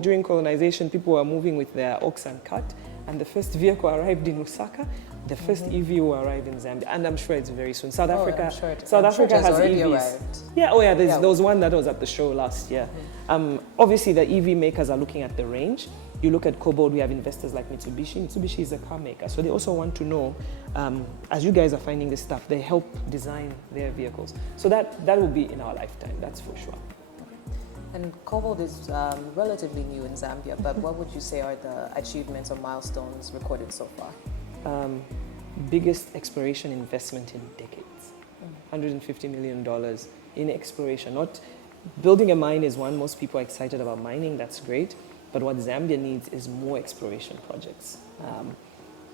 during colonization, people were moving with their ox and cart, and the first vehicle arrived in Lusaka. The first EV will arrive in Zambia, and I'm sure it's very soon. South Africa has EVs. Arrived. Yeah, there was one that was at the show last year. Obviously, the EV makers are looking at the range. You look at Kobold, we have investors like Mitsubishi. Mitsubishi is a car maker, so they also want to know, as you guys are finding this stuff, they help design their vehicles. So that will be in our lifetime, that's for sure. And Kobold is relatively new in Zambia, but what would you say are the achievements or milestones recorded so far? Biggest exploration investment in decades. $150 million in exploration. Not building a mine is one, most people are excited about mining, that's great. But what Zambia needs is more exploration projects.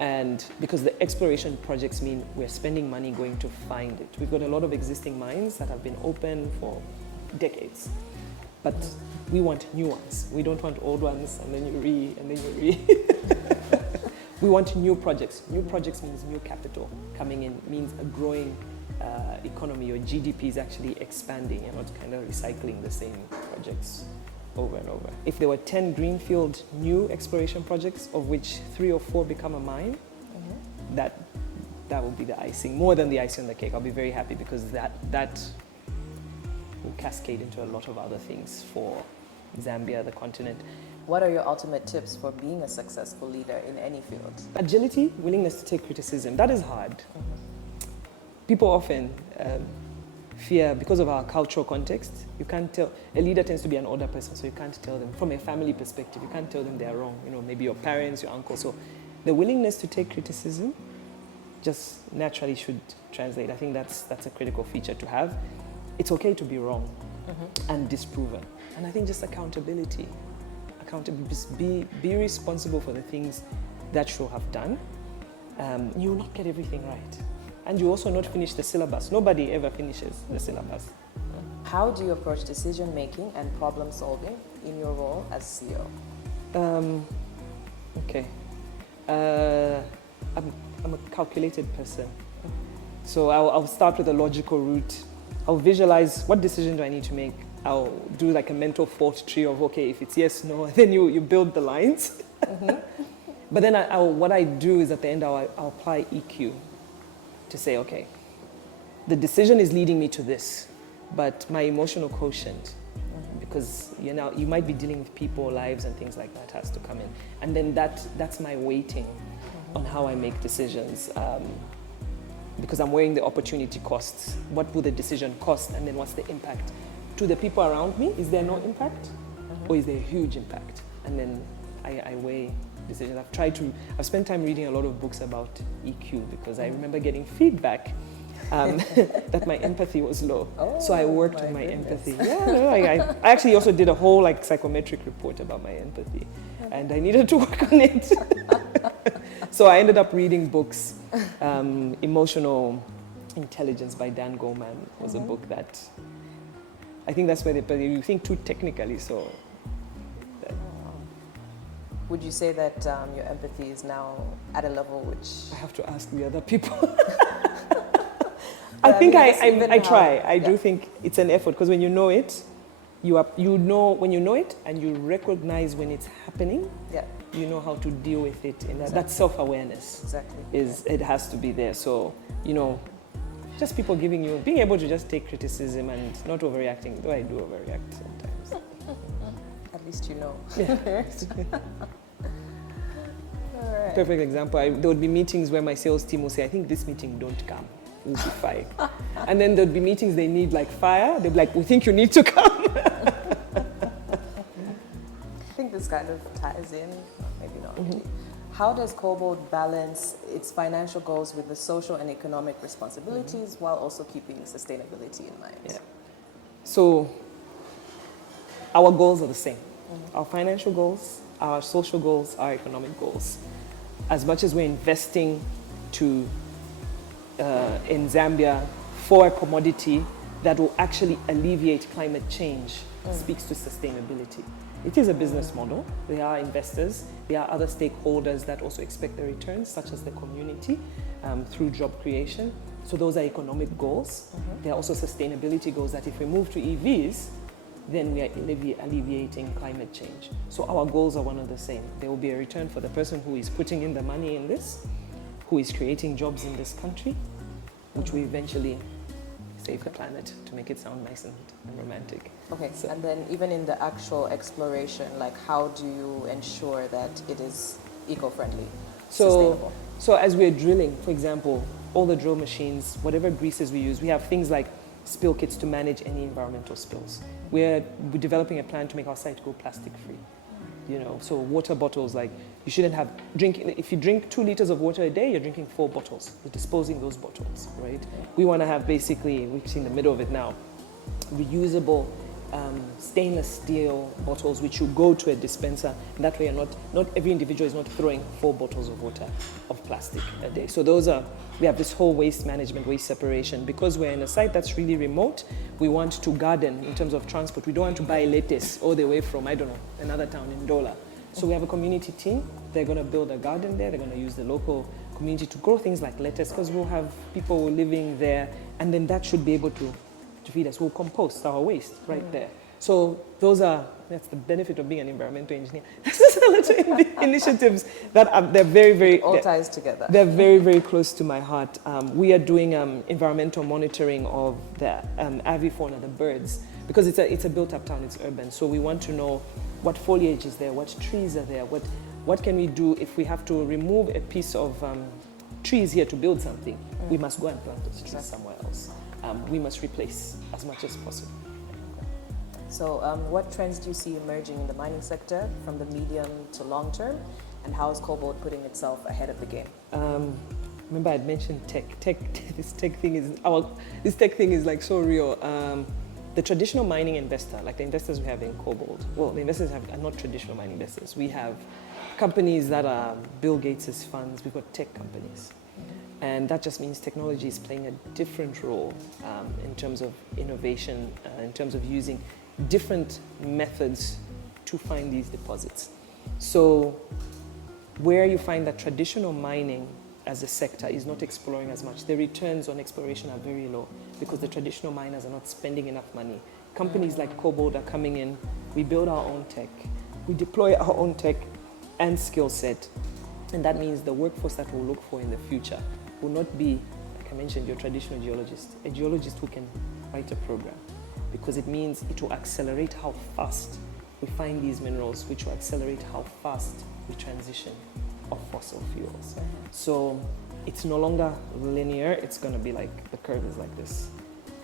And because the exploration projects mean we're spending money going to find it. We've got a lot of existing mines that have been open for decades. But we want new ones. We don't want old ones and then you We want new projects. New projects means new capital coming in, means a growing economy. Your GDP is actually expanding. You're not kind of recycling the same projects over and over. If there were 10 greenfield new exploration projects, of which 3 or 4 become a mine, that would be the icing, more than the icing on the cake. I'll be very happy because that will cascade into a lot of other things for Zambia, the continent. What are your ultimate tips for being a successful leader in any field? Agility, willingness to take criticism. That is hard. People often fear, because of our cultural context, you can't tell, a leader tends to be an older person, so you can't tell them, from a family perspective, you can't tell them they're wrong. Maybe your parents, your uncle. So the willingness to take criticism just naturally should translate. I think that's a critical feature to have. It's okay to be wrong and disproven. And I think just accountability. Just be responsible for the things that you have done. You will not get everything right. And you also not finish the syllabus. Nobody ever finishes the syllabus. How do you approach decision making and problem solving in your role as CEO? Okay. I'm a calculated person. So I'll start with a logical route. I'll visualize what decision do I need to make. I'll do like a mental fault tree of, okay, if it's yes, no, then you build the lines. But then what I do is at the end, I'll apply EQ to say, okay, the decision is leading me to this, but my emotional quotient, because you might be dealing with people, lives, and things like that has to come in. And then that's my weighting on how I make decisions. Because I'm weighing the opportunity costs. What will the decision cost? And then what's the impact? To the people around me, is there no impact? Or is there a huge impact? And then I weigh decisions. I've spent time reading a lot of books about EQ because I remember getting feedback that my empathy was low. So I worked on my empathy. I actually also did a whole psychometric report about my empathy and I needed to work on it. So I ended up reading books. Emotional Intelligence by Dan Goleman was a book that I think that's where you think too technically. So, would you say that your empathy is now at a level which I have to ask the other people? I think I try. I do think it's an effort because when you know it, when you know it and you recognize when it's happening. Yeah. You know how to deal with it. That self-awareness. Exactly. It has to be there. So, just people being able to just take criticism and not overreacting, though I do overreact sometimes. At least you know. Yeah. All right. Perfect example, there would be meetings where my sales team will say, I think this meeting don't come, we'll be fine. And then there'd be meetings they need fire, they'd be like, we think you need to come. I think this kind of ties in, maybe not really. How does Kobold balance its financial goals with the social and economic responsibilities while also keeping sustainability in mind? Yeah. So our goals are the same. Our financial goals, our social goals, our economic goals. As much as we're investing to in Zambia for a commodity that will actually alleviate climate change speaks to sustainability. It is a business model. There are investors, there are other stakeholders that also expect the returns, such as the community, through job creation. So those are economic goals. There are also sustainability goals that if we move to EVs, then we are alleviating climate change. So our goals are one and the same. There will be a return for the person who is putting in the money in this, who is creating jobs in this country, which will eventually save the planet, to make it sound nice and romantic. Okay, So- and then even in the actual exploration, like how do you ensure that it is eco-friendly, sustainable? So as we're drilling, for example, all the drill machines, whatever greases we use, we have things like spill kits to manage any environmental spills. We're developing a plan to make our site go plastic free. You know, so water bottles, like you shouldn't have if you drink 2 liters of water a day, you're drinking 4 bottles. You're disposing those bottles, right? We want to have basically, we're in the middle of it now, reusable stainless steel bottles which you go to a dispenser, and that way not every individual is not throwing 4 bottles of water of plastic a day. So we have this whole waste management, waste separation. Because we're in a site that's really remote, we want to garden in terms of transport. We don't want to buy lettuce all the way from, I don't know, another town in Dola. So we have a community team. They're going to build a garden there. They're going to use the local community to grow things like lettuce, because we'll have people living there, and then that should be able to feed us. We'll compost our waste right there. So that's the benefit of being an environmental engineer. These are little initiatives that they're very, very... All ties together. They're very, very close to my heart. We are doing environmental monitoring of the avifauna, the birds, because it's a built-up town, it's urban. So we want to know what foliage is there, what trees are there, what can we do if we have to remove a piece of trees here to build something. We must go and plant those trees somewhere else. We must replace as much as possible. So what trends do you see emerging in the mining sector from the medium to long term, and how is Kobold putting itself ahead of the game? Remember I'd mentioned tech. This tech thing is like so real. The traditional mining investor, like the investors we have in Kobold, well, the investors are not traditional mining investors. We have companies that are Bill Gates' funds. We've got tech companies. And that just means technology is playing a different role in terms of innovation, in terms of using different methods to find these deposits. So where you find that traditional mining as a sector is not exploring as much, the returns on exploration are very low because the traditional miners are not spending enough money. Companies like Kobold are coming in, we build our own tech, we deploy our own tech and skill set. And that means the workforce that we'll look for in the future will not be, like I mentioned, your traditional geologist, a geologist who can write a program, because it means it will accelerate how fast we find these minerals, which will accelerate how fast we transition off fossil fuels. So it's no longer linear, it's going to be like, the curve is like this.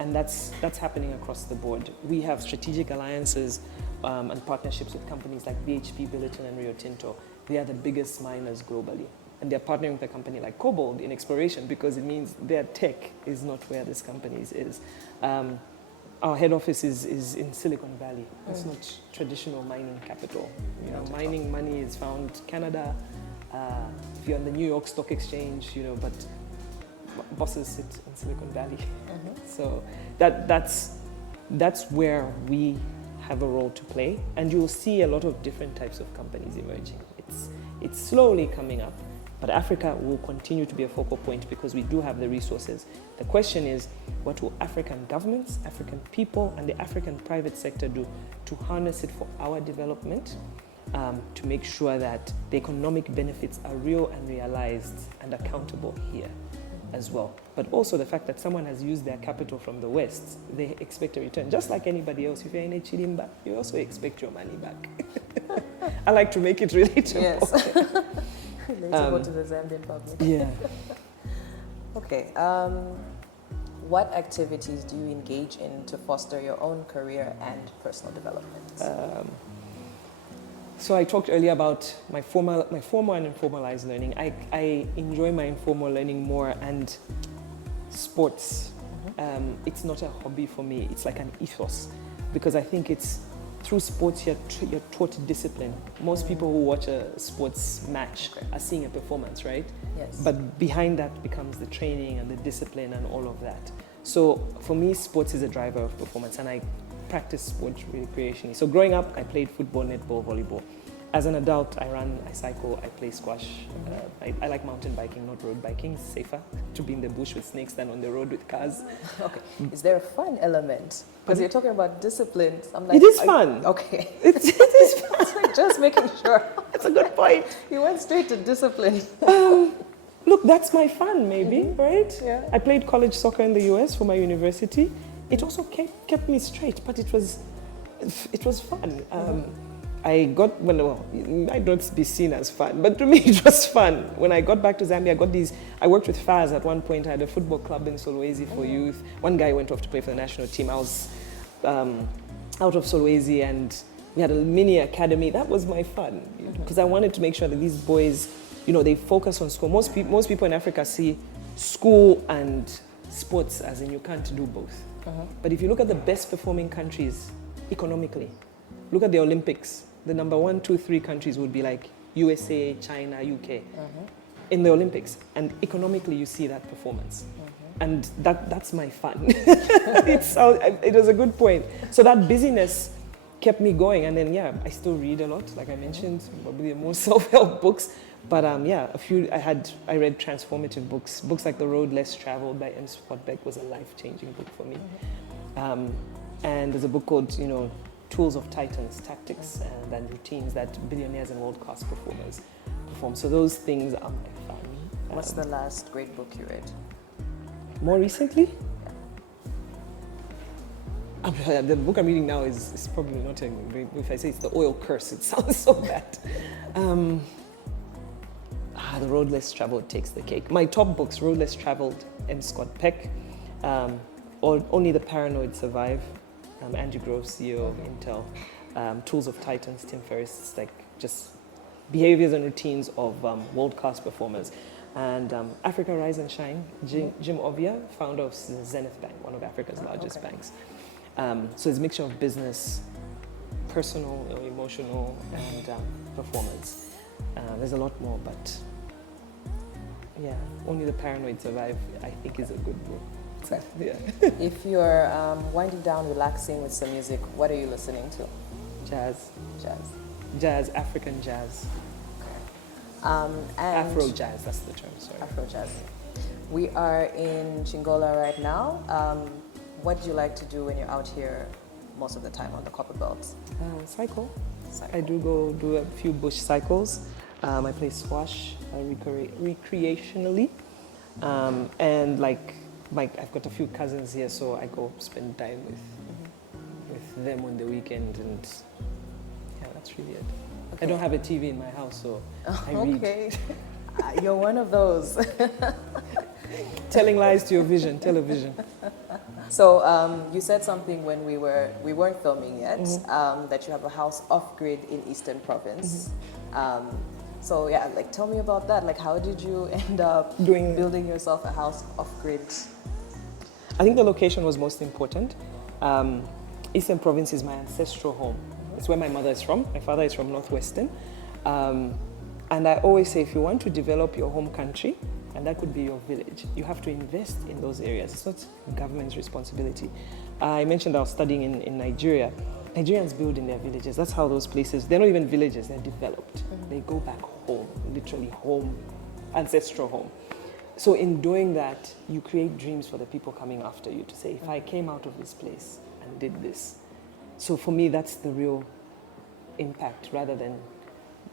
And that's happening across the board. We have strategic alliances and partnerships with companies like BHP, Billiton, and Rio Tinto. They are the biggest miners globally. And they're partnering with a company like Kobold in exploration because it means their tech is not where this company's is. Our head office is in Silicon Valley. It's not traditional mining capital. You know, mining money is found Canada. If you're on the New York Stock Exchange, you know, but bosses sit in Silicon Valley. So that's where we have a role to play, and you'll see a lot of different types of companies emerging. It's slowly coming up, but Africa will continue to be a focal point because we do have the resources. The question is, what will African governments, African people, and the African private sector do to harness it for our development, to make sure that the economic benefits are real and realized and accountable here as well. But also the fact that someone has used their capital from the West, they expect a return. Just like anybody else, if you're in a Chilimba, you also expect your money back. I like to make it relatable. Yes. Relatable to the Zambian public. Yeah. Okay. What activities do you engage in to foster your own career and personal development? So I talked earlier about my formal and informalized learning. I enjoy my informal learning more, and sports. It's not a hobby for me. It's like an ethos, because I think it's through sports, you're taught discipline. Most people who watch a sports match are seeing a performance, right? Yes. But behind that becomes the training and the discipline and all of that. So for me, sports is a driver of performance, and I practice sports recreationally. So growing up, I played football, netball, volleyball. As an adult, I run, I cycle, I play squash. I like mountain biking, not road biking. It's safer to be in the bush with snakes than on the road with cars. Okay. Is there a fun element? Because you're talking about discipline. I'm like, it is fun. Okay. It is fun. Just making sure. That's a good point. You went straight to discipline. Look, that's my fun, maybe, right? Yeah. I played college soccer in the US for my university. It also kept me straight, but it was fun. I got, well, I don't be seen as fun, but to me it was fun. When I got back to Zambia, I worked with FAS at one point. I had a football club in Solwezi for youth. One guy went off to play for the national team. I was out of Solwezi, and we had a mini academy. That was my fun, because I wanted to make sure that these boys, they focus on school. Most people in Africa see school and sports as in you can't do both. But if you look at the best performing countries economically, look at the Olympics. The number 1, 2, 3 countries would be like USA, China, UK in the Olympics. And economically, you see that performance. And that's my fun. It was a good point. So that busyness kept me going. And then, I still read a lot. Like I mentioned, probably more self-help books. But I read transformative books like The Road Less Traveled by M. Scott Beck was a life-changing book for me. And there's a book called, Tools of Titans, Tactics and Routines that billionaires and world-class performers perform. So those things are my fun. What's the last great book you read? More recently? The book I'm reading now is probably not a great book. If I say it's The Oil Curse, it sounds so bad. The Road Less Traveled takes the cake. My top books, Road Less Traveled, M. Scott Peck, or Only the Paranoid Survive, Andrew Grove, CEO of Intel, Tools of Titans, Tim Ferriss. It's like just behaviors and routines of world-class performers. And Africa Rise and Shine, Jim Ovia, founder of Zenith Bank, one of Africa's largest banks. So it's a mixture of business, personal, emotional, and performance. There's a lot more, but Only the Paranoid Survive, I think, is a good book. So, If you're winding down, relaxing with some music, what are you listening to? Jazz, African jazz. And Afro jazz, that's the term, sorry. Afro jazz. We are in Chingola right now. What do you like to do when you're out here most of the time on the Copper Belt? Cycle. I do go do a few bush cycles. I play squash recreationally. And I've got a few cousins here, so I go spend time with them on the weekend, and that's really it. Okay. I don't have a TV in my house, so I read. Okay. You're one of those. Telling lies to your vision, television. So you said something when we weren't filming yet, that you have a house off-grid in Eastern Province. So tell me about that. Like, how did you end up building yourself a house off-grid? I think the location was most important. Eastern Province is my ancestral home. It's where my mother is from. My father is from Northwestern. And I always say, if you want to develop your home country, and that could be your village, you have to invest in those areas. It's not government's responsibility. I mentioned I was studying in Nigeria. Nigerians build in their villages. That's how those places, they're not even villages, they're developed. They go back home, literally home, ancestral home. So in doing that, you create dreams for the people coming after you to say, if I came out of this place and did this. So for me, that's the real impact, rather than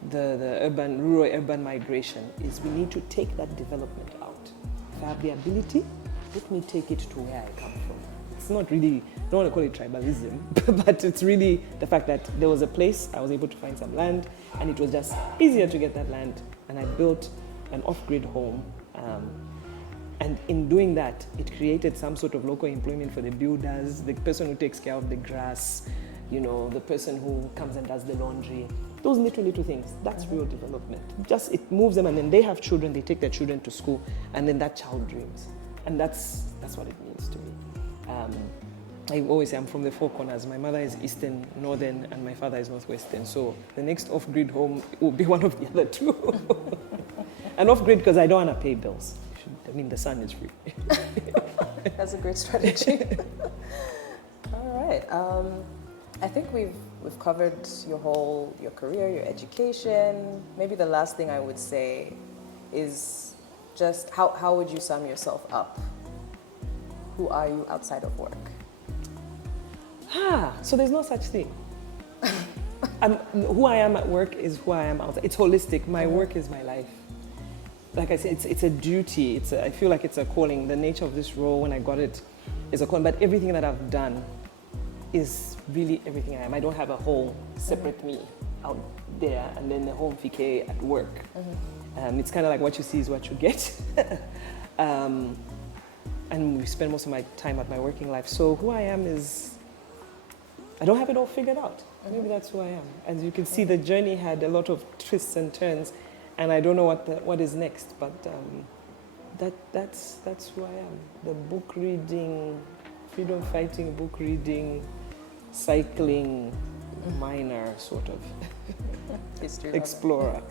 the rural-urban migration, is we need to take that development out. If I have the ability, let me take it to where I come from. It's not really, I don't want to call it tribalism, but it's really the fact that there was a place, I was able to find some land, and it was just easier to get that land, and I built an off-grid home. And in doing that, it created some sort of local employment for the builders, the person who takes care of the grass, the person who comes and does the laundry. Those little things, that's real development. Just, it moves them, and then they have children, they take their children to school, and then that child dreams. And that's what it means to me. I always say I'm from the four corners. My mother is Eastern, Northern, and my father is Northwestern. So the next off-grid home will be one of the other two. And off-grid because I don't want to pay bills. I mean, the sun is free. That's a great strategy. All right. I think we've covered your career, your education. Maybe the last thing I would say is just how would you sum yourself up? Who are you outside of work? So there's no such thing. Who I am at work is who I am outside. It's holistic. My work is my life. Like I said, it's a duty. I feel like it's a calling. The nature of this role, when I got it, is a calling. But everything that I've done is really everything I am. I don't have a whole separate me out there and then the whole Mfikeyi at work. It's kind of like what you see is what you get. And we spend most of my time at my working life. So who I am is, I don't have it all figured out. Maybe that's who I am. As you can see, the journey had a lot of twists and turns, and I don't know what is next. But that's who I am. The book reading, freedom fighting, book reading, cycling, miner sort of History explorer.